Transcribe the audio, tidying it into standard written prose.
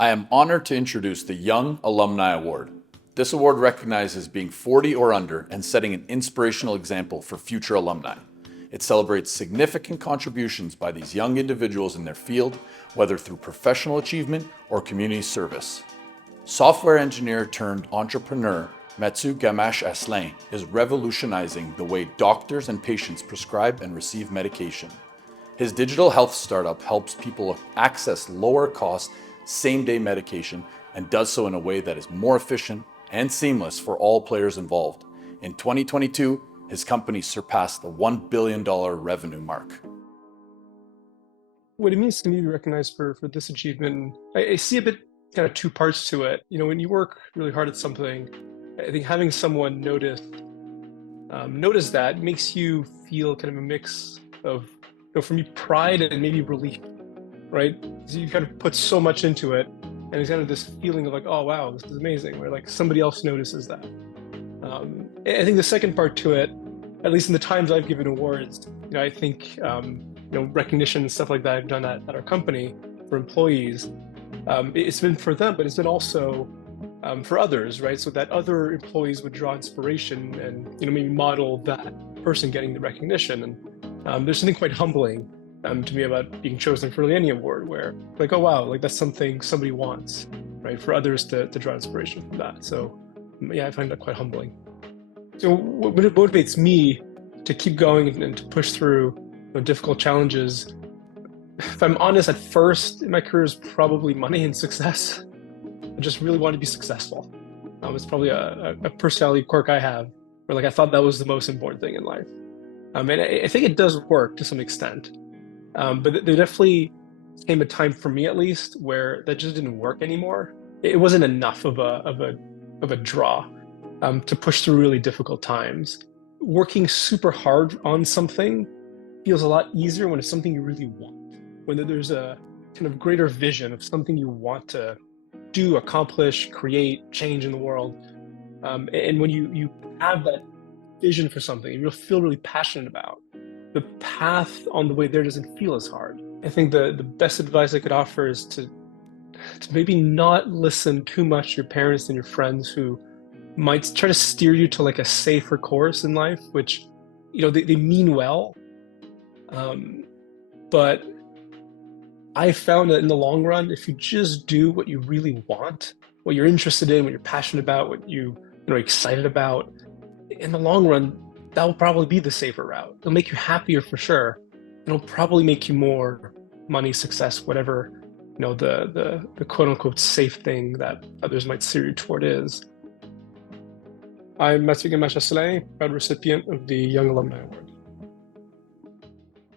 I am honored to introduce the Young Alumni Award. This award recognizes being 40 or under and setting an inspirational example for future alumni. It celebrates significant contributions by these young individuals in their field, whether through professional achievement or community service. Software engineer turned entrepreneur Mathieu Gamache-Asselin is revolutionizing the way doctors and patients prescribe and receive medication. His digital health startup helps people access lower cost, same-day medication and does so in a way that is more efficient and seamless for all players involved. In 2022, his company surpassed the $1 billion revenue mark. What it means to me to be recognized for this achievement, I see a bit kind of two parts to it. You know, when you work really hard at something, I think having someone notice that makes you feel kind of a mix of, for me, pride and maybe relief, right? So you kind of put so much into it, and it's kind of this feeling of like, oh wow, this is amazing, where like somebody else notices that. I think the second part to it, at least in the times I've given awards, I think recognition and stuff like that I've done at our company for employees, it's been for them, but it's been also for others, right? So that other employees would draw inspiration and maybe model that person getting the recognition. And there's something quite humbling to me about being chosen for really any award, where like, oh wow, like that's something somebody wants, right? For others to draw inspiration from that. So yeah, I find that quite humbling. So what motivates me to keep going and to push through difficult challenges, if I'm honest, at first in my career is probably money and success. I just really want to be successful. It's probably a personality quirk I have, where like I thought that was the most important thing in life. And I think it does work to some extent. But there definitely came a time for me, at least, where that just didn't work anymore. It wasn't enough of a draw to push through really difficult times. Working super hard on something feels a lot easier when it's something you really want. When there's a kind of greater vision of something you want to do, accomplish, create, change in the world. And when you have that vision for something you feel really passionate about, the path on the way there doesn't feel as hard. I think the best advice I could offer is to maybe not listen too much to your parents and your friends who might try to steer you to like a safer course in life, which they mean well. But I found that in the long run, if you just do what you really want, what you're interested in, what you're passionate about, what you're excited about, in the long run, that will probably be the safer route. It'll make you happier for sure. It'll probably make you more money, success, whatever the quote unquote safe thing that others might steer you toward is. I'm Mathieu Gamache-Asselin, proud recipient of the Young Alumni Award.